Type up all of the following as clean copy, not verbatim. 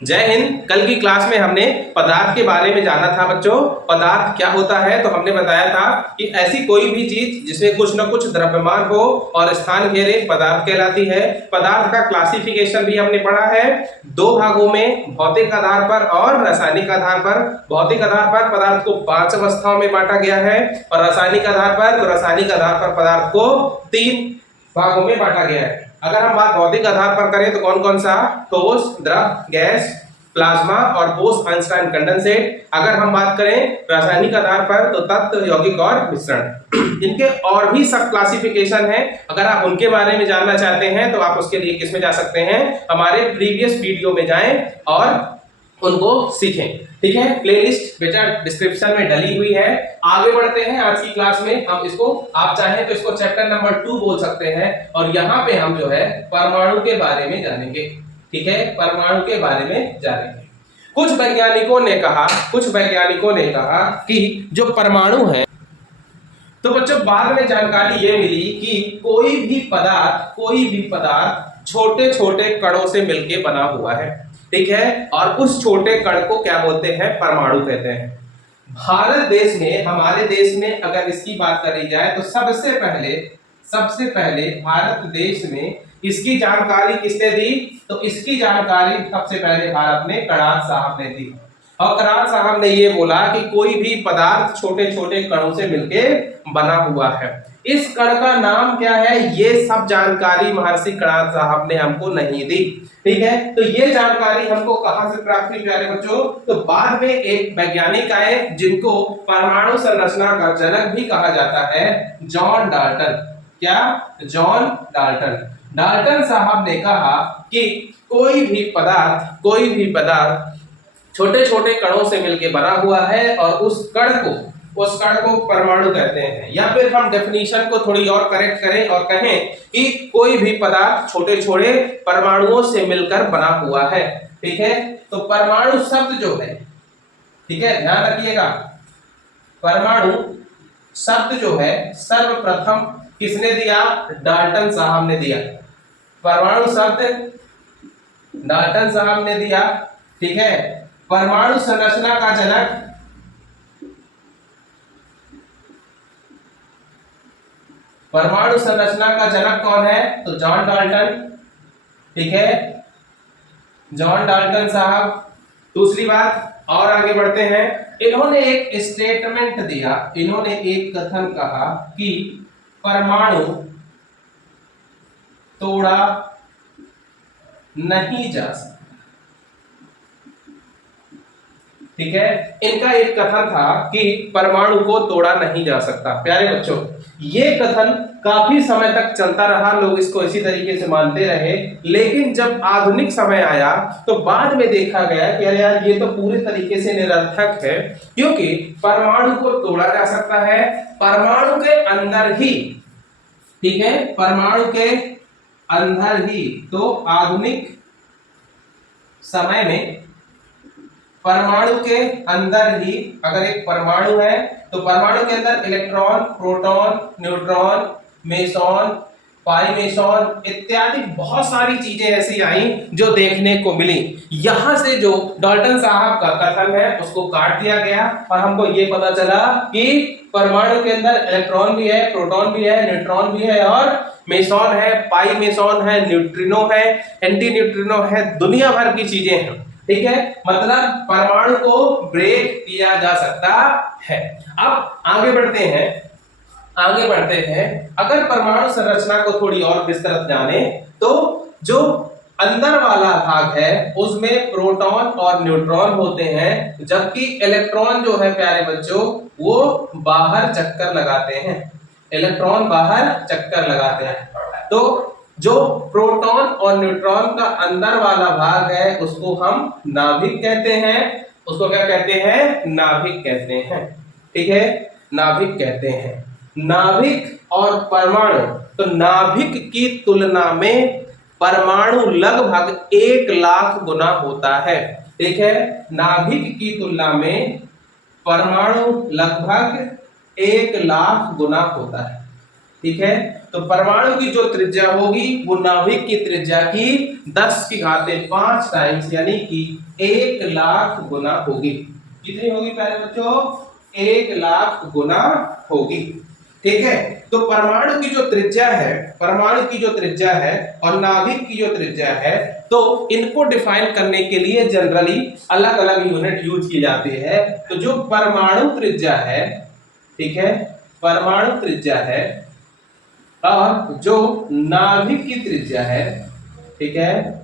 जय हिंद। कल की क्लास में हमने पदार्थ के बारे में जाना था बच्चों। पदार्थ क्या होता है तो हमने बताया था कि ऐसी कोई भी चीज जिसमें कुछ न कुछ द्रव्यमान हो और स्थान घेरे पदार्थ कहलाती है। पदार्थ का क्लासिफिकेशन भी हमने पढ़ा है दो भागों में, भौतिक आधार पर और रासायनिक आधार पर। भौतिक आधार पर पदार्थ को 5 अवस्थाओं में बांटा गया है और रासायनिक आधार पर पदार्थ को 3 भागों में बांटा गया है। अगर हम बात भौतिक आधार पर करें तो कौन कौन सा? ठोस, द्रव, गैस, प्लाज्मा और बोस आइंस्टाइन कंडेंसेट। अगर हम बात करें रासायनिक आधार पर तो तत्व, यौगिक और मिश्रण। इनके और भी सब क्लासिफिकेशन है। अगर आप उनके बारे में जानना चाहते हैं तो आप उसके लिए किसमें जा सकते हैं? हमारे प्रीवियस वीडियो में जाएं और उनको सीखें। ठीक है, प्लेलिस्ट बेटा डिस्क्रिप्शन में डली हुई है। आगे बढ़ते हैं आज की क्लास में। हम इसको, आप चाहें तो इसको चैप्टर नंबर 2 बोल सकते हैं और यहाँ पे हम जो है परमाणु के बारे में जानेंगे। ठीक है, परमाणु के बारे में जानेंगे। कुछ वैज्ञानिकों ने कहा कि जो परमाणु है, तो बच्चों बाद में जानकारी ये मिली कि कोई भी पदार्थ छोटे छोटे कणों से मिलकर बना हुआ है। ठीक है, और उस छोटे कण को क्या बोलते हैं? परमाणु कहते हैं। भारत देश में, हमारे देश में अगर इसकी बात करी जाए तो सबसे पहले भारत देश में इसकी जानकारी किसने दी? तो इसकी जानकारी सबसे पहले भारत में कणाद साहब ने दी। और कणाद साहब ने ये बोला कि कोई भी पदार्थ छोटे छोटे कणों से मिलकर बना हुआ है। इस कण का नाम क्या है, ये सब जानकारी महर्षि कणाद साहब ने हमको नहीं दी। ठीक है, तो ये जानकारी हमको कहां से प्राप्त हुई प्यारे बच्चों? तो बाद में एक वैज्ञानिक आए जिनको परमाणु संरचना का जनक भी कहा जाता है, जॉन डाल्टन। क्या? John Dalton. डाल्टन साहब ने कहा कि कोई भी पदार्थ छोटे छोटे कणों से मिलकर बना हुआ है और उस कण को परमाणु कहते हैं। या फिर हम डेफिनेशन को थोड़ी और करेक्ट करें और कहें कि कोई भी पदार्थ छोटे छोटे परमाणुओं से मिलकर बना हुआ है। ठीक है, तो परमाणु शब्द जो है, ठीक है, ध्यान रखिएगा, परमाणु शब्द जो है सर्वप्रथम किसने दिया? डाल्टन साहब ने दिया। परमाणु शब्द डाल्टन साहब ने दिया। ठीक है, परमाणु संरचना का जनक कौन है? तो जॉन डाल्टन। ठीक है, जॉन डाल्टन साहब। दूसरी बात, और आगे बढ़ते हैं, इन्होंने एक स्टेटमेंट दिया, इन्होंने एक कथन कहा कि परमाणु तोड़ा नहीं जा सकता। ठीक है, इनका एक कथन था कि परमाणु को तोड़ा नहीं जा सकता। प्यारे बच्चों, ये कथन काफी समय तक चलता रहा, लोग इसको इसी तरीके से मानते रहे। लेकिन जब आधुनिक समय आया तो बाद में देखा गया कि अरे यार, ये तो पूरे तरीके से निरर्थक है, क्योंकि परमाणु को तोड़ा जा सकता है परमाणु के अंदर ही। ठीक है, परमाणु के अंदर ही। तो आधुनिक समय में परमाणु के अंदर ही अगर एक परमाणु है तो परमाणु के अंदर इलेक्ट्रॉन, प्रोटॉन, न्यूट्रॉन, मेसॉन, पाई मेसॉन इत्यादि बहुत सारी चीजें ऐसी आई जो देखने को मिली। यहां से जो डाल्टन साहब का कथन है उसको काट दिया गया और हमको ये पता चला कि परमाणु के अंदर इलेक्ट्रॉन भी है, प्रोटॉन भी है, न्यूट्रॉन भी है और मेसॉन है, पाई मेसॉन है, न्यूट्रिनो है, एंटी न्यूट्रिनो है, दुनिया भर की चीजें हैं। ठीक है, मतलब परमाणु को ब्रेक किया जा सकता है। अब आगे बढ़ते हैं। अगर परमाणु संरचना को थोड़ी और विस्तृत जाने तो जो अंदर वाला भाग है उसमें प्रोटॉन और न्यूट्रॉन होते हैं, जबकि इलेक्ट्रॉन जो है प्यारे बच्चों वो बाहर चक्कर लगाते हैं। इलेक्ट्रॉन बाहर चक्कर लगाते हैं। तो जो प्रोटॉन और न्यूट्रॉन का अंदर वाला भाग है उसको हम नाभिक कहते हैं। उसको क्या कहते हैं? नाभिक कहते हैं। ठीक है, नाभिक कहते हैं। नाभिक और परमाणु, तो नाभिक की तुलना में परमाणु लगभग 1 लाख गुना होता है। ठीक है, नाभिक की तुलना में परमाणु लगभग 1 लाख गुना होता है। ठीक है, तो परमाणु की जो त्रिज्या होगी वो नाभिक की त्रिज्या की 10⁵ टाइम्स यानी कि 1,00,000 गुना होगी। कितनी होगी प्यारे बच्चों? 1,00,000 गुना होगी। ठीक है, तो परमाणु की जो त्रिज्या है, परमाणु की जो त्रिज्या है और नाभिक की जो त्रिज्या है, तो इनको डिफाइन करने के लिए जनरली अलग अलग यूनिट यूज की जाती है। तो जो परमाणु त्रिज्या है, ठीक है, परमाणु त्रिज्या है और जो नाभिक की त्रिज्या है, ठीक है,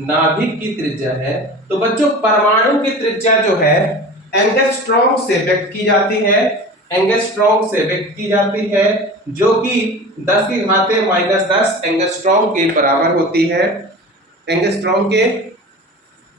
नाभिक की त्रिज्या है, तो बच्चों परमाणु की त्रिज्या जो है एंगस्ट्रॉम से व्यक्त की जाती है, एंगस्ट्रॉम से व्यक्त की जाती है, जो कि 10⁻⁻10 एंगस्ट्रॉम के बराबर होती है। एंगस्ट्रॉम के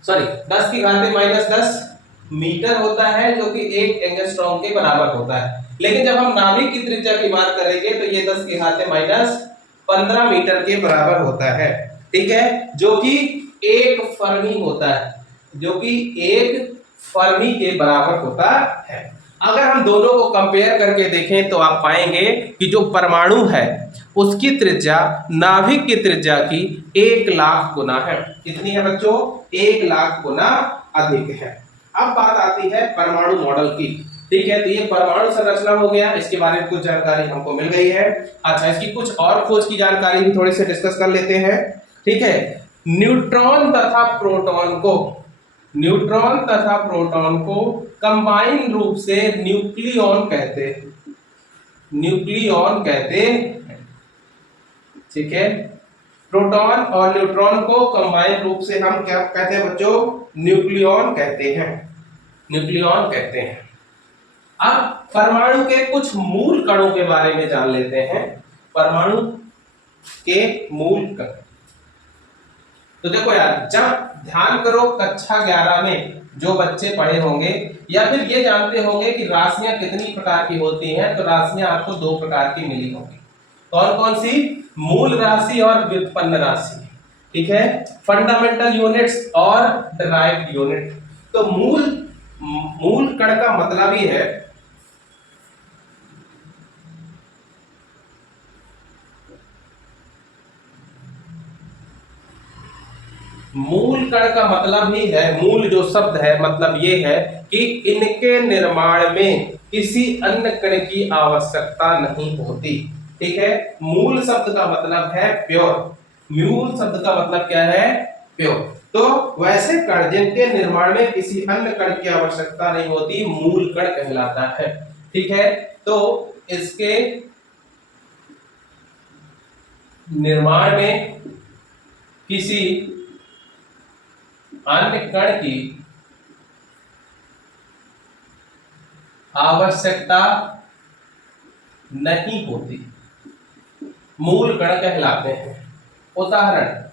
10⁻⁻10 मीटर होता है, जो कि 1 एंगस्ट्रॉम के बराबर होता है। लेकिन जब हम नाभिक की त्रिज्या की बात करेंगे तो ये 10⁻⁻15 मीटर के बराबर होता है। ठीक है, जो कि 1 फर्मी होता है, जो कि 1 फर्मी के बराबर होता है। अगर हम दोनों को कंपेयर करके देखें तो आप पाएंगे कि जो परमाणु है उसकी त्रिज्या नाभिक की त्रिज्या की 1,00,000 गुना है। कितनी है बच्चों? 1,00,000 गुना अधिक है। अब बात आती है परमाणु मॉडल की। ठीक है, तो ये परमाणु संरचना हो गया, इसके बारे में कुछ जानकारी हमको मिल गई है। अच्छा, इसकी कुछ और खोज की जानकारी भी थोड़ी सी डिस्कस कर लेते हैं। ठीक है, न्यूट्रॉन तथा प्रोटॉन को, न्यूट्रॉन तथा प्रोटॉन को कंबाइन रूप से न्यूक्लियॉन कहते हैं, न्यूक्लियॉन कहते हैं। ठीक है, प्रोटॉन और न्यूट्रॉन को कंबाइन रूप से हम क्या कहते हैं बच्चों? न्यूक्लियॉन कहते हैं, न्यूक्लियॉन कहते हैं। अब परमाणु के कुछ मूल कणों के बारे में जान लेते हैं। परमाणु के मूल कण, तो देखो यार, जब ध्यान करो कक्षा 11 में जो बच्चे पढ़े होंगे या फिर ये जानते होंगे कि राशियां कितनी प्रकार की होती हैं, तो राशियां आपको 2 प्रकार की मिली होंगी। कौन कौन सी? मूल राशि और व्युत्पन्न राशि। ठीक है, फंडामेंटल यूनिट्स और डिराइव्ड यूनिट। तो मूल कण का मतलब ही है मूल कण का मतलब ही है, मूल जो शब्द है मतलब ये है कि इनके निर्माण में किसी अन्य कण की आवश्यकता नहीं होती। ठीक है, मूल शब्द का मतलब है प्योर। मूल शब्द का मतलब क्या है? प्योर। तो वैसे कण जिनके निर्माण में किसी अन्य कण की आवश्यकता नहीं होती, मूल कण कहलाता है। ठीक है, तो इसके निर्माण में किसी अन्य कण की आवश्यकता नहीं होती, मूल कण कहलाते हैं। उदाहरण,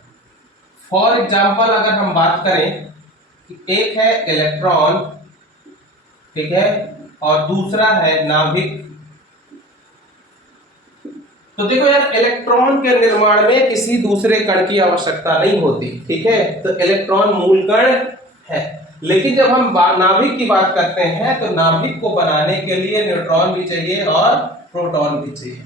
फॉर एग्जाम्पल अगर हम बात करें कि एक है इलेक्ट्रॉन, ठीक है, और दूसरा है नाभिक। तो देखो यार, इलेक्ट्रॉन के निर्माण में किसी दूसरे कण की आवश्यकता नहीं होती। ठीक है, तो इलेक्ट्रॉन मूल कण है। लेकिन जब हम नाभिक की बात करते हैं तो नाभिक को बनाने के लिए न्यूट्रॉन भी चाहिए और प्रोटॉन भी चाहिए,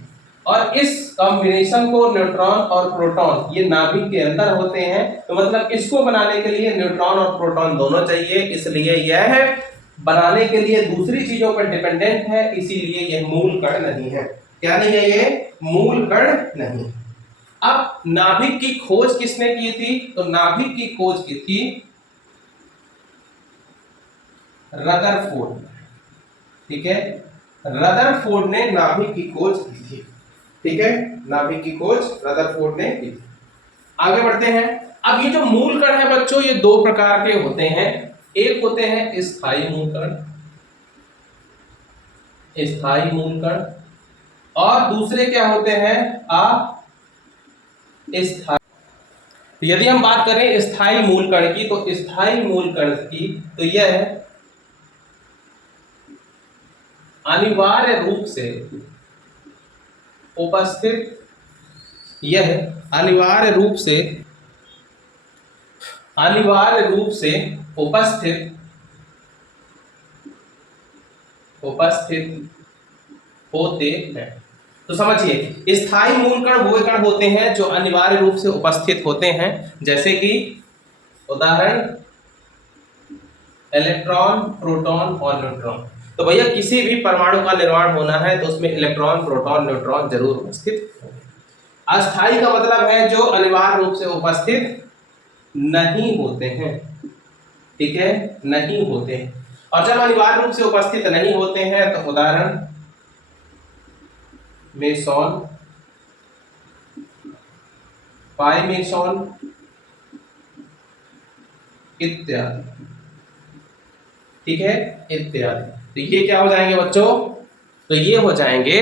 और इस कॉम्बिनेशन को न्यूट्रॉन और प्रोटॉन ये नाभिक के अंदर होते हैं। तो मतलब इसको बनाने के लिए न्यूट्रॉन और प्रोटॉन दोनों चाहिए, इसलिए यह बनाने के लिए दूसरी चीजों पर डिपेंडेंट है, इसीलिए यह मूल कण नहीं है। क्या नहीं है? ये मूल कण नहीं। अब नाभिक की खोज किसने की थी? तो नाभिक की खोज की थी रदरफोर्ड। ठीक है, रदरफोर्ड ने नाभिक की खोज की थी। ठीक है, नाभिक की खोज रदरफोर्ड ने की थी। आगे बढ़ते हैं। अब ये जो मूल कण है बच्चों, ये 2 प्रकार के होते हैं। एक होते हैं स्थायी मूल कण, स्थायी मूल कण, और दूसरे क्या होते हैं? अस्थायी। यदि हम बात करें स्थायी मूल कण की, तो स्थायी मूल कण की तो यह अनिवार्य रूप से उपस्थित, यह अनिवार्य रूप से उपस्थित होते हैं। तो समझिए स्थायी मूल कण वो कण होते हैं जो अनिवार्य रूप से उपस्थित होते हैं, जैसे कि उदाहरण इलेक्ट्रॉन, प्रोटॉन और न्यूट्रॉन। तो भैया किसी भी परमाणु का निर्माण होना है तो उसमें इलेक्ट्रॉन, प्रोटॉन, न्यूट्रॉन जरूर उपस्थित होंगे। अस्थायी का मतलब है जो अनिवार्य रूप से उपस्थित नहीं होते हैं, ठीक है, नहीं होते हैं। और जब अनिवार्य रूप से उपस्थित नहीं होते हैं तो उदाहरण मेसॉन, पाइमेसॉन इत्यादि, ठीक है, इत्यादि। तो ये क्या हो जाएंगे बच्चों? तो ये हो जाएंगे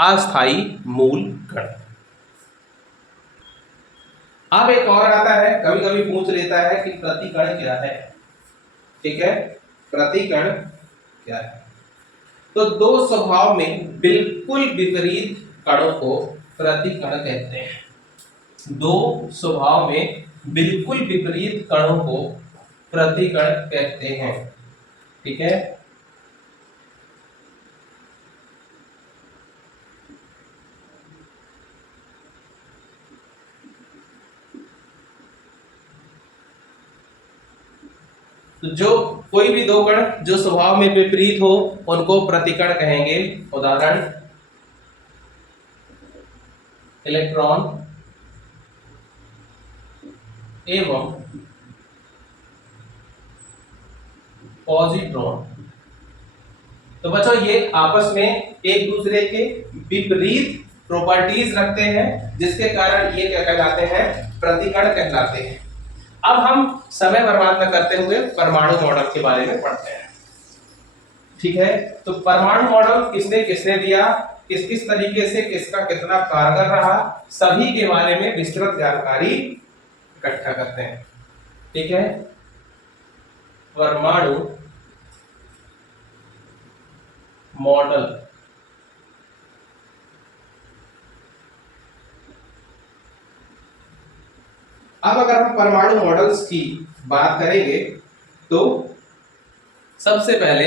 अस्थायी मूल कण। अब एक और आता है, कभी कभी पूछ लेता है कि प्रतिकण क्या है, ठीक है, प्रतिकण क्या है? तो दो स्वभाव में बिल्कुल विपरीत कणों को प्रतिकण कहते हैं। दो स्वभाव में बिल्कुल विपरीत कणों को प्रतिकण कहते हैं, ठीक है। तो जो कोई भी दो कण जो स्वभाव में विपरीत हो उनको प्रतिकण कहेंगे। उदाहरण इलेक्ट्रॉन एवं पॉजिट्रॉन। तो बच्चों ये आपस में एक दूसरे के विपरीत प्रॉपर्टीज रखते हैं, जिसके कारण ये क्या कहलाते हैं? प्रतिकण कहलाते हैं। अब हम समय बर्बाद न करते हुए परमाणु मॉडल के बारे में पढ़ते हैं, ठीक है। तो परमाणु मॉडल किसने किसने दिया, किस किस तरीके से, किसका कितना कारगर रहा, सभी के बारे में विस्तृत जानकारी इकट्ठा करते हैं, ठीक है। परमाणु मॉडल अब अगर हम परमाणु मॉडल्स की बात करेंगे तो सबसे पहले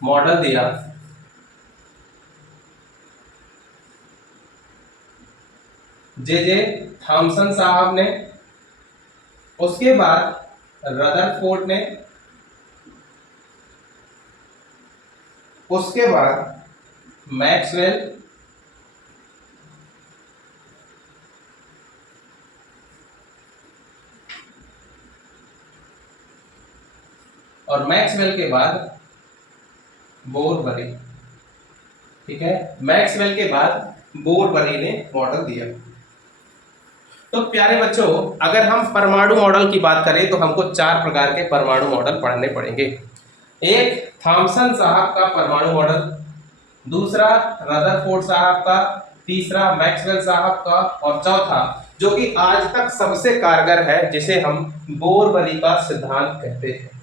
मॉडल दिया जे थॉमसन साहब ने, उसके बाद रदरफोर्ड ने, उसके बाद मैक्सवेल, और मैक्सवेल के बाद बोरबरी, ठीक है। मैक्सवेल के बाद बोरबरी ने मॉडल दिया। तो प्यारे बच्चों, अगर हम परमाणु मॉडल की बात करें तो हमको 4 प्रकार के परमाणु मॉडल पढ़ने पड़ेंगे। एक थॉमसन साहब का परमाणु मॉडल, दूसरा रदरफोर्ड साहब का, तीसरा मैक्सवेल साहब का, और चौथा जो कि आज तक सबसे कारगर है, जिसे हम बोरबरी का सिद्धांत कहते हैं।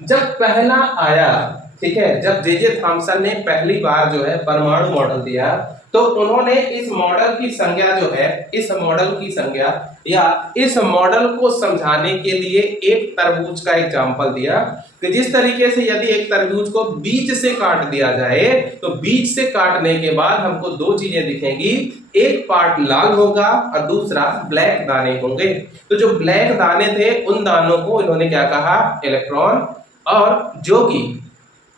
जब पहला आया, ठीक है, जब जे थॉमसन ने पहली बार जो है परमाणु मॉडल दिया, तो उन्होंने इस मॉडल की संज्ञा जो है, इस मॉडल की संज्ञा या इस मॉडल को समझाने के लिए एक तरबूज का एग्जांपल दिया कि जिस तरीके से यदि एक तरबूज को बीच से काट दिया जाए तो बीच से काटने के बाद हमको 2 चीजें दिखेंगी, एक पार्ट लाल होगा और दूसरा ब्लैक दाने होंगे। तो जो ब्लैक दाने थे उन दानों को इन्होंने क्या कहा? इलेक्ट्रॉन। और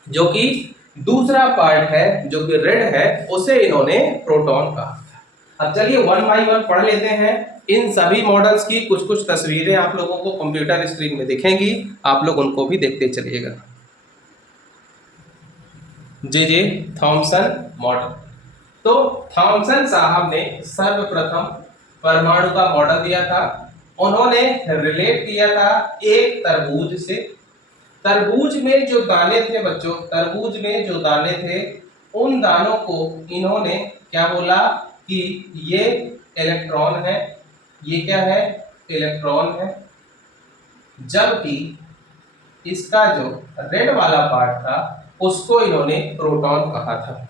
जो कि दूसरा पार्ट है जो कि रेड है, उसे इन्होंने प्रोटॉन कहा। अब चलिए 1 बाय 1 पढ़ लेते हैं। इन सभी मॉडल्स की कुछ कुछ तस्वीरें आप लोगों को कंप्यूटर स्क्रीन में दिखेंगी, आप लोग उनको भी देखते चलिएगा। J Thomson model. तो थॉमसन साहब ने सर्वप्रथम परमाणु का मॉडल दिया था। उन्होंने रिलेट किया था एक तरबूज से। तरबूज में जो दाने थे बच्चों, तरबूज में जो दाने थे, उन दानों को इन्होंने क्या बोला कि ये इलेक्ट्रॉन है, ये क्या है? इलेक्ट्रॉन है। जबकि इसका जो रेड वाला पार्ट था उसको इन्होंने प्रोटॉन कहा था,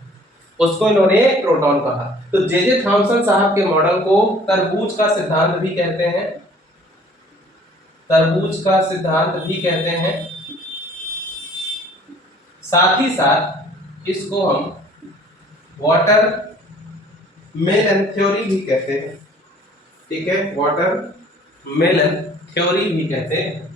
उसको इन्होंने प्रोटॉन कहा। तो जे थॉमसन साहब के मॉडल को तरबूज का सिद्धांत भी कहते हैं, तरबूज का सिद्धांत भी कहते हैं। साथ ही साथ इसको हम वाटर मेलन थ्योरी भी कहते हैं, ठीक है, वाटर मेलन थ्योरी भी कहते हैं,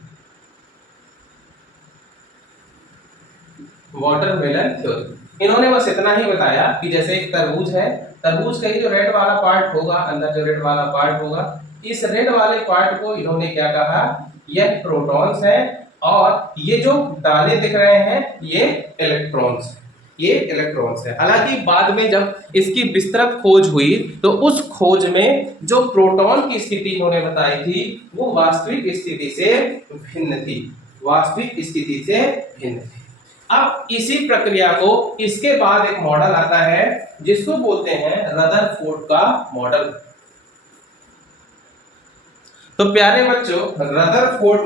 वाटरमेलन थ्योरी। इन्होंने बस इतना ही बताया कि जैसे एक तरबूज है, तरबूज का ही जो रेड वाला पार्ट होगा, अंदर जो रेड वाला पार्ट होगा, इस रेड वाले पार्ट को इन्होंने क्या कहा, यह प्रोटॉन्स है, और ये जो दाने दिख रहे हैं ये इलेक्ट्रॉन्स है, ये इलेक्ट्रॉन्स है। हालांकि बाद में जब इसकी विस्तृत खोज हुई तो उस खोज में जो प्रोटॉन की स्थिति इन्होंने बताई थी वो वास्तविक स्थिति से भिन्न थी, वास्तविक स्थिति से भिन्न थी। अब इसी प्रक्रिया को इसके बाद एक मॉडल आता है जिसको बोलते हैं रदरफोर्ड का मॉडल। तो प्यारे बच्चों, रदरफोर्ड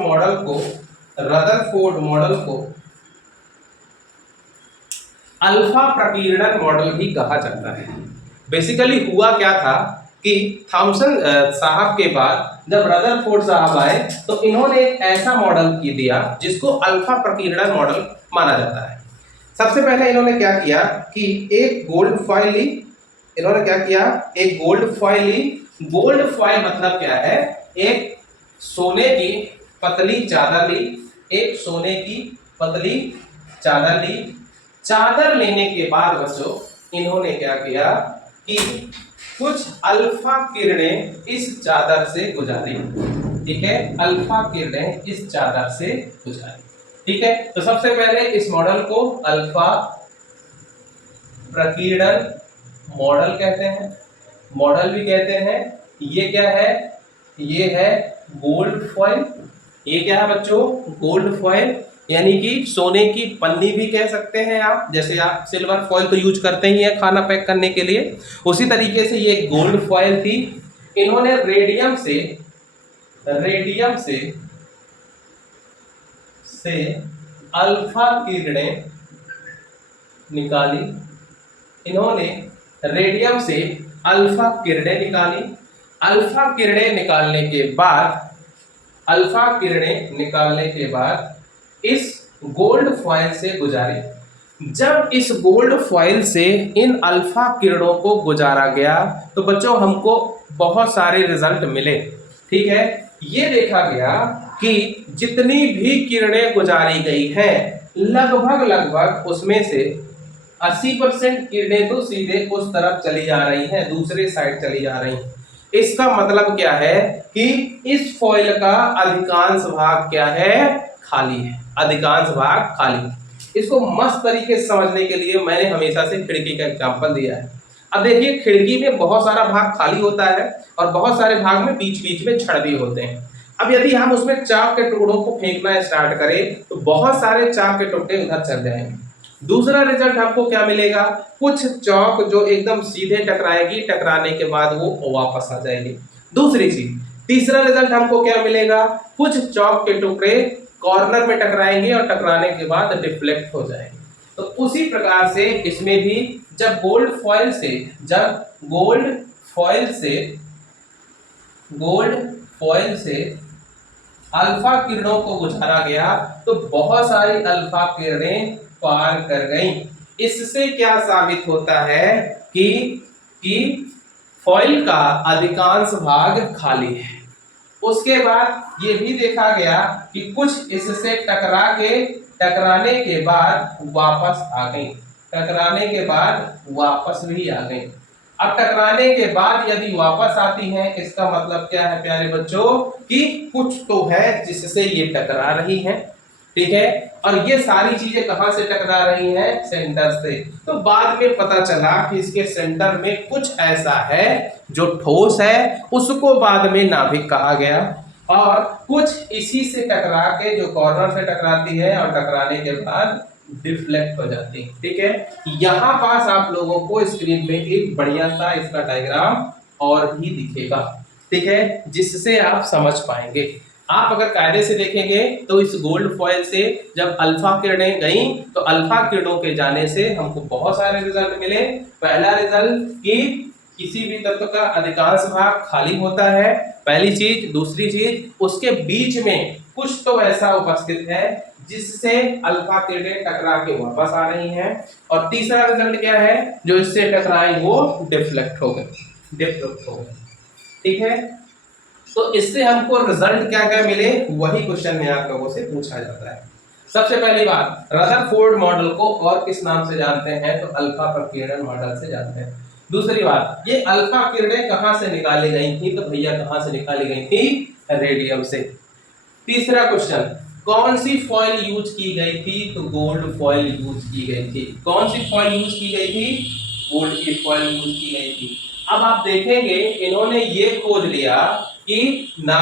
मॉडल को अल्फा प्रकीर्णन मॉडल भी कहा जाता है। बेसिकली हुआ क्या था कि थॉमसन साहब के बाद जब रदरफोर्ड साहब आए तो इन्होंने एक ऐसा मॉडल की दिया जिसको अल्फा प्रकीर्णन मॉडल माना जाता है। सबसे पहले इन्होंने क्या किया कि एक गोल्ड फॉइल ली, इन्होंने क्या किया, एक गोल्ड फॉइल ली। गोल्ड फॉइल मतलब क्या है, एक सोने की पतली चादर ली, एक सोने की पतली चादर ली। चादर लेने के बाद बच्चों इन्होंने क्या किया कि कुछ अल्फा किरणें इस चादर से गुजारी, ठीक है, अल्फा किरणें इस चादर से गुजारी, ठीक है। तो सबसे पहले इस मॉडल को अल्फा प्रकीर्णन मॉडल कहते हैं, मॉडल भी कहते हैं। ये क्या है, ये है गोल्ड फॉइल। ये क्या है बच्चों, गोल्ड फॉइल, यानी कि सोने की पन्नी भी कह सकते हैं आप, जैसे आप सिल्वर फॉइल तो यूज करते ही हैं खाना पैक करने के लिए, उसी तरीके से ये गोल्ड फॉइल थी। इन्होंने रेडियम से अल्फा किरणें निकाली, इन्होंने रेडियम से अल्फा किरणें निकाली। अल्फा किरणें निकालने के बाद इस गोल्ड फॉइल से गुजारी। जब इस गोल्ड फॉइल से इन अल्फा किरणों को गुजारा गया तो बच्चों हमको बहुत सारे रिजल्ट मिले, ठीक है। ये देखा गया कि जितनी भी किरणें गुजारी गई हैं लगभग उसमें से 80% किरणें तो सीधे उस तरफ चली जा रही हैं, दूसरे साइड चली जा रही हैं। इसका मतलब क्या है कि इस फॉइल का अधिकांश भाग क्या है, खाली है, अधिकांश भाग खाली। इसको मस्त तरीके से समझने के लिए मैंने हमेशा से खिड़की का एग्जांपल दिया है। अब देखिए खिड़की में बहुत सारा भाग खाली होता है और बहुत सारे भाग में बीच बीच में छड़ भी होते हैं। अब यदि हम उसमें चाक के टुकड़ों को फेंकना स्टार्ट करें तो बहुत सारे चाक के टुकड़े उधर चल जाएंगे। दूसरा रिजल्ट आपको क्या मिलेगा, कुछ चौक जो एकदम सीधे टकराएगी, टकराने के बाद वो वापस आ जाएगी। दूसरी चीज, तीसरा रिजल्ट हमको क्या मिलेगा, कुछ चौक के टुकड़े कॉर्नर में टकराएंगे और टकराने के बाद डिफ्लेक्ट हो जाएंगे। तो उसी प्रकार से इसमें भी जब गोल्ड फॉइल से अल्फा किरणों को गुजारा गया तो बहुत सारी अल्फा किरणें पार कर गईं। इससे क्या साबित होता है कि फॉइल का अधिकांश भाग खाली है। उसके बाद ये भी देखा गया कि कुछ इससे टकराने के बाद वापस आ गई, टकराने के बाद वापस भी आ गई। अब टकराने के बाद यदि वापस आती हैं इसका मतलब क्या है प्यारे बच्चों, कि कुछ तो है जिससे ये टकरा रही हैं, ठीक है। और ये सारी चीजें कहां से टकरा रही हैं, सेंटर से। तो बाद में पता चला कि इसके सेंटर में कुछ ऐसा है जो ठोस है, उसको बाद में नाभिक कहा गया, और कुछ इसी से टकरा के जो कॉर्नर से टकराती है और टकराने के बाद डिफ्लेक्ट हो जाती है, ठीक है। यहाँ पास आप लोगों को स्क्रीन में एक बढ़िया सा इसका डायग्राम और भी दिखेगा, ठीक है, जिससे आप समझ पाएंगे। आप अगर कायदे से देखेंगे तो इस गोल्ड फॉइल से जब अल्फा किरणें गईं तो अल्फा किरणों के जाने से हमको बहुत सारे रिजल्ट मिले। पहला रिजल्ट कि किसी भी तत्व का अधिकांश भाग खाली होता है, पहली चीज। दूसरी चीज, उसके बीच में कुछ तो ऐसा उपस्थित है जिससे अल्फा किरणें टकरा के वापस आ रही हैं, और तीसरा रिजल्ट क्या है, जो इससे टकराई वो डिफ्लेक्ट हो गए, डिफ्लेक्ट हो गए। ठीक है, तो इससे हमको रिजल्ट क्या क्या मिले, वही क्वेश्चन में आप लोगों से पूछा जाता है। सबसे पहली बात, रदरफोर्ड मॉडल को और किस नाम से जानते हैं, तो अल्फा प्रकीर्णन मॉडल से जानते हैं। दूसरी बात, ये अल्फा किरणें कहां से निकाली गई थी, तो भैया कहां से निकाली गई थी, रेडियम से। तीसरा क्वेश्चन, कौन सी फॉइल यूज की गई थी, तो गोल्ड फॉइल यूज की गई थी। कौन सी फॉइल यूज की गई थी, गोल्ड की फॉइल यूज की गई थी। अब आप देखेंगे इन्होंने ये खोज लिया कि ना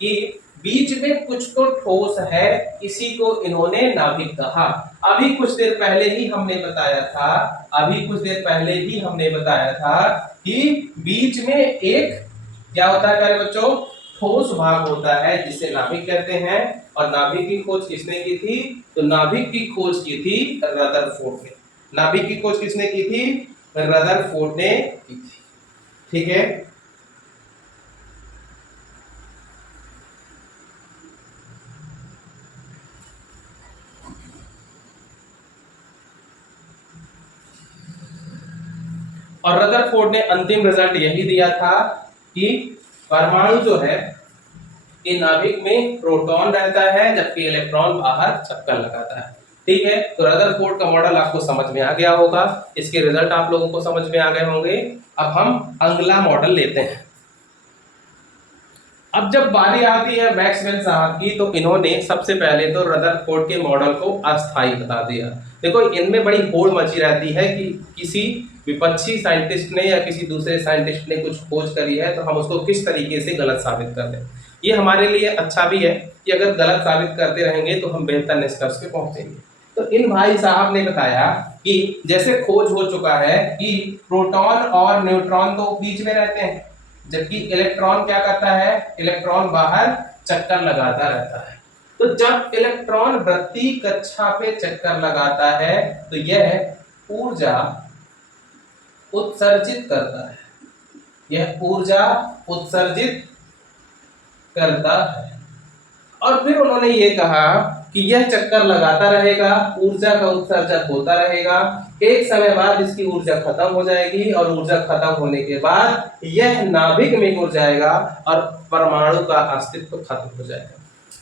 कि बीच में कुछ तो ठोस है, इसी को इन्होंने नाभिक कहा। अभी कुछ देर पहले ही हमने बताया था, अभी कुछ देर पहले ही हमने बताया था कि बीच में एक क्या होता है प्यारे बच्चों, ठोस भाग होता है जिसे नाभिक कहते हैं। और नाभिक की खोज किसने की थी, तो नाभिक की खोज की थी रदरफोर्ड ने। नाभिक की खोज किसने की थी, रदरफोर्ड ने की थी। ठीक है, और रदरफोर्ड ने अंतिम रिजल्ट यही दिया था कि परमाणु जो है कि नाभिक में प्रोटॉन रहता है जबकि इलेक्ट्रॉन बाहर चक्कर लगाता है। ठीक है, तो रदरफोर्ड का मॉडल आपको समझ में आ गया होगा, इसके रिजल्ट आप लोगों को समझ में आ गए होंगे। अब हम अगला मॉडल लेते हैं। अब जब बारी आती है मैक्सवेल साहब की, तो इन्होंने सबसे पहले तो रदरफोर्ड के मॉडल को अस्थायी बता दिया। देखो इनमें बड़ी होड़ मची रहती है कि किसी विपक्षी साइंटिस्ट ने या किसी दूसरे साइंटिस्ट ने कुछ खोज करी है तो हम उसको किस तरीके से गलत साबित कर दें। ये हमारे लिए अच्छा भी है कि अगर गलत साबित करते रहेंगे तो हम बेहतर निष्कर्ष पे पहुंचेंगे। तो इन भाई साहब ने बताया कि जैसे खोज हो चुका है कि प्रोटॉन और न्यूट्रॉन तो बीच में रहते हैं, जबकि इलेक्ट्रॉन क्या करता है, इलेक्ट्रॉन बाहर चक्कर लगाता रहता है। तो जब इलेक्ट्रॉन वृत्तीय कक्षा पे चक्कर लगाता है तो यह ऊर्जा उत्सर्जित करता है, यह ऊर्जा उत्सर्जित करता है। और फिर उन्होंने ये कहा कि यह चक्कर लगाता रहेगा, ऊर्जा का उत्सर्जन होता रहेगा, एक समय बाद इसकी ऊर्जा खत्म हो जाएगी और ऊर्जा खत्म होने के बाद यह नाभिक में गिर जाएगा और परमाणु का अस्तित्व खत्म हो जाएगा।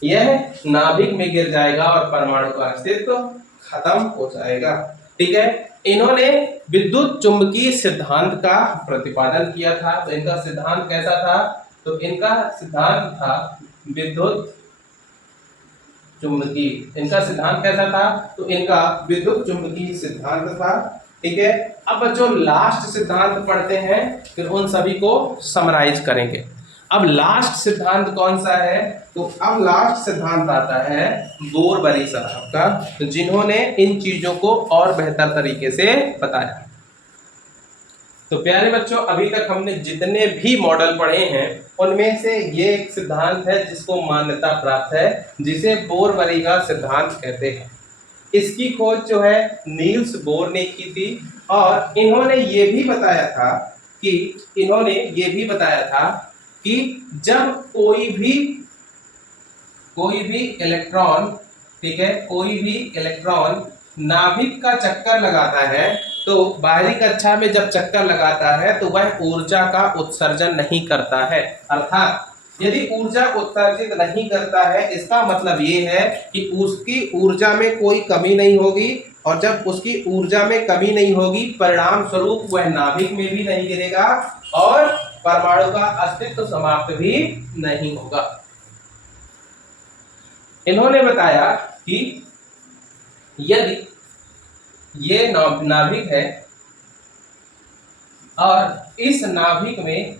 यह नाभिक में गिर जाएगा और परमाणु का अस्तित्व खत्म हो जाएगा। ठीक है, इन्होंने विद्युत चुंबकीय सिद्धांत का प्रतिपादन किया था। तो इनका सिद्धांत कैसा था, तो इनका सिद्धांत था विद्युत चुंबकीय। इनका सिद्धांत कैसा था, तो इनका विद्युत चुंबकीय सिद्धांत था। ठीक है, अब बच्चों लास्ट सिद्धांत पढ़ते हैं, फिर उन सभी को समराइज करेंगे। अब लास्ट सिद्धांत कौन सा है, तो अब लास्ट सिद्धांत आता है बोरबरी साहब का, जिन्होंने इन चीजों को और बेहतर तरीके से बताया। तो प्यारे बच्चों, अभी तक हमने जितने भी मॉडल पढ़े हैं उनमें से ये एक सिद्धांत है जिसको मान्यता प्राप्त है, जिसे बोरबरी का सिद्धांत कहते हैं। इसकी खोज जो है नील्स बोर ने की थी। और इन्होंने ये भी बताया था कि जब कोई भी इलेक्ट्रॉन, ठीक है, कोई भी इलेक्ट्रॉन नाभिक का चक्कर लगाता है, तो बाहरी कक्षा में जब चक्कर लगाता है तो वह ऊर्जा का उत्सर्जन नहीं करता है। अर्थात यदि ऊर्जा उत्सर्जित नहीं करता है, इसका मतलब ये है कि उसकी ऊर्जा में कोई कमी नहीं होगी, और जब उसकी ऊर्जा में कमी नहीं होगी परिणाम स्वरूप वह नाभिक में भी नहीं गिरेगा और परमाणु का अस्तित्व समाप्त भी नहीं होगा। इन्होंने बताया कि यदि ये नाभिक है और इस नाभिक में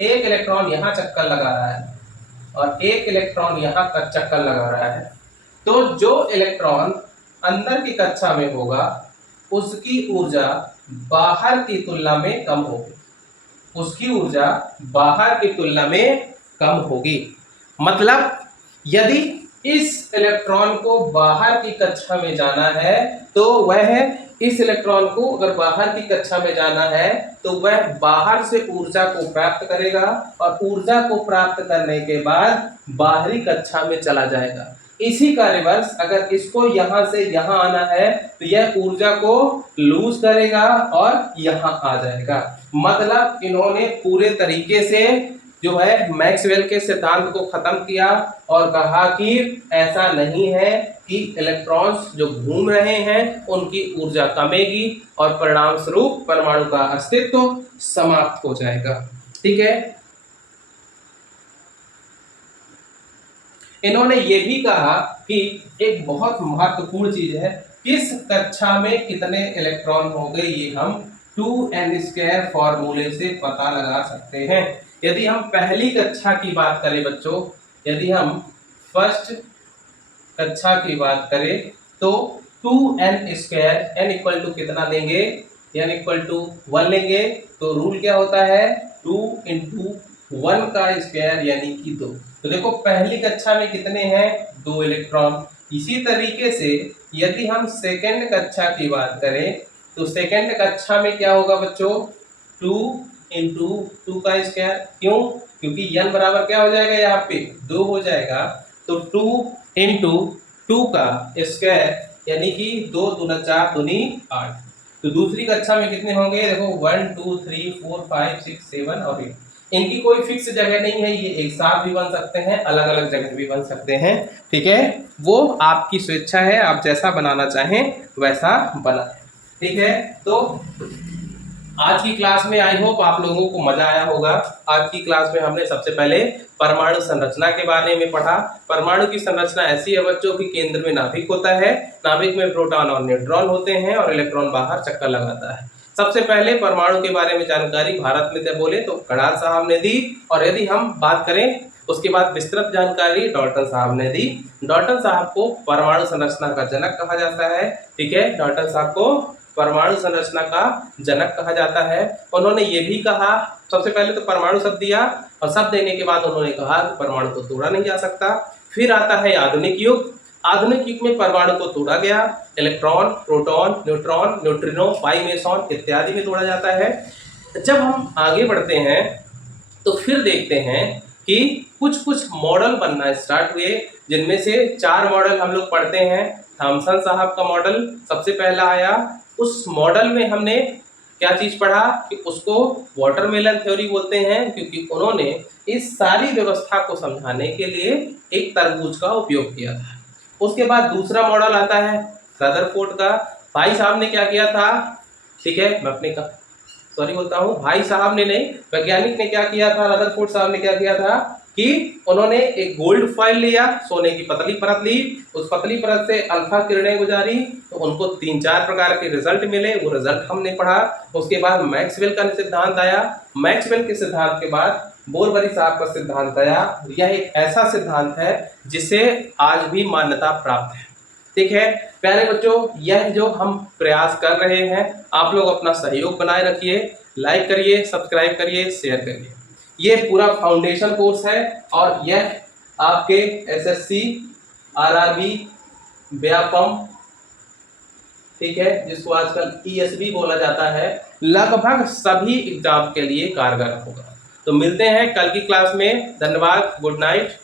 एक इलेक्ट्रॉन यहां चक्कर लगा रहा है और एक इलेक्ट्रॉन यहां का चक्कर लगा रहा है, तो जो इलेक्ट्रॉन अंदर की कक्षा में होगा उसकी ऊर्जा बाहर की तुलना में कम होगी, उसकी ऊर्जा बाहर की तुलना में कम होगी। मतलब यदि इस इलेक्ट्रॉन को बाहर की कक्षा में जाना है तो वह इस इलेक्ट्रॉन को अगर बाहर की कक्षा में जाना है तो वह बाहर से ऊर्जा को प्राप्त करेगा और ऊर्जा को प्राप्त करने के बाद बाहरी कक्षा में चला जाएगा। इसी का रिवर्स अगर इसको यहां से यहां आना है तो यह ऊर्जा को लूज करेगा और यहां आ जाएगा। मतलब इन्होंने पूरे तरीके से जो है मैक्सवेल के सिद्धांत को खत्म किया और कहा कि ऐसा नहीं है कि इलेक्ट्रॉन्स जो घूम रहे हैं उनकी ऊर्जा कमेगी और परिणाम स्वरूप परमाणु का अस्तित्व समाप्त हो जाएगा। ठीक है, इन्होंने ये भी कहा कि एक बहुत महत्वपूर्ण चीज है, किस कक्षा में कितने इलेक्ट्रॉन हो गए ये हम 2n² फॉर्मूले से पता लगा सकते हैं। यदि हम पहली कक्षा की बात करें बच्चों, यदि हम फर्स्ट कक्षा की बात करें तो 2n², n इक्वल टू कितना लेंगे, n इक्वल टू 1 लेंगे तो रूल क्या होता है 2 इंटू 1 का स्क्वायर यानी कि 2। तो देखो पहली कक्षा में कितने हैं 2 इलेक्ट्रॉन। इसी तरीके से यदि हम सेकंड कक्षा की बात करें तो सेकंड कक्षा में क्या होगा बच्चों 2 इंटू 2 का स्क्वायर। क्यों, क्योंकि n बराबर क्या हो जाएगा यहाँ पे 2 हो जाएगा। तो 2 इंटू 2 का स्क्वायर यानी कि 2 दूना 4 दूनी 8। तो दूसरी कक्षा में कितने होंगे देखो 1 2 3 4 5 6 7 और 8। इनकी कोई फिक्स जगह नहीं है, ये एक साथ भी बन सकते हैं, अलग अलग जगह भी बन सकते हैं। ठीक है, वो आपकी स्वेच्छा है, आप जैसा बनाना चाहें वैसा बनाएं। ठीक है, तो आज की क्लास में आई होप आप लोगों को मजा आया होगा। आज की क्लास में हमने सबसे पहले परमाणु संरचना के बारे में पढ़ा। परमाणु की संरचना ऐसी है बच्चों की केंद्र में नाभिक होता है, नाभिक में प्रोटॉन और न्यूट्रॉन होते हैं और इलेक्ट्रॉन बाहर चक्कर लगाता है। सबसे पहले परमाणु के बारे में जानकारी भारत में बोले तो कड़ाल साहब ने दी, और यदि हम बात करें उसके बाद विस्तृत जानकारी डाल्टन साहब ने दी। डाल्टन साहब को परमाणु संरचना का जनक कहा जाता है। ठीक है, डाल्टन साहब को परमाणु संरचना का जनक कहा जाता है। उन्होंने ये भी कहा, सबसे पहले तो परमाणु शब्द दिया और शब्द देने के बाद उन्होंने कहा कि परमाणु को तोड़ा नहीं जा सकता। फिर आता है आधुनिक युग। आधुनिक युग में परमाणु को तोड़ा गया, इलेक्ट्रॉन, प्रोटॉन, न्यूट्रॉन, न्यूट्रिनो, पाई मेसॉन इत्यादि में तोड़ा जाता है। जब हम आगे बढ़ते हैं तो फिर देखते हैं कि कुछ कुछ मॉडल बनना स्टार्ट हुए, जिनमें से 4 मॉडल हम लोग पढ़ते हैं। थॉमसन साहब का मॉडल सबसे पहला आया। उस मॉडल में हमने क्या चीज पढ़ा कि उसको वाटरमेलन थ्योरी बोलते हैं, क्योंकि उन्होंने इस सारी व्यवस्था को समझाने के लिए एक तरबूज का उपयोग किया था। उसके बाद दूसरा मॉडल आता है रदरफोर्ड का। भाई साहब ने क्या किया था, ठीक है मैं अपने का सॉरी बोलता हूँ, भाई साहब ने नहीं, वैज्ञानिक ने क्या किया था, रदरफोर्ड साहब ने क्या किया था कि उन्होंने एक गोल्ड फॉइल लिया, सोने की पतली परत ली, उस पतली परत से अल्फा किरणें गुजारी तो उनको 3-4 प्रकार के रिजल्ट मिले। वो रिजल्ट हमने पढ़ा। उसके बाद मैक्सवेल का सिद्धांत आया। मैक्सवेल के सिद्धांत के बाद बोरबरी साहब का सिद्धांत आया। यह एक ऐसा सिद्धांत है जिसे आज भी मान्यता प्राप्त है। ठीक है प्यारे बच्चों, यह जो हम प्रयास कर रहे हैं, आप लोग अपना सहयोग बनाए रखिए, लाइक करिए, सब्सक्राइब करिए, शेयर करिए। ये पूरा फाउंडेशन कोर्स है और यह आपके एसएससी, आरआरबी, व्यापम, ठीक है, जिसको आजकल ईएसबी बोला जाता है, लगभग सभी एग्जाम के लिए कारगर होगा। तो मिलते हैं कल की क्लास में। धन्यवाद, गुड नाइट।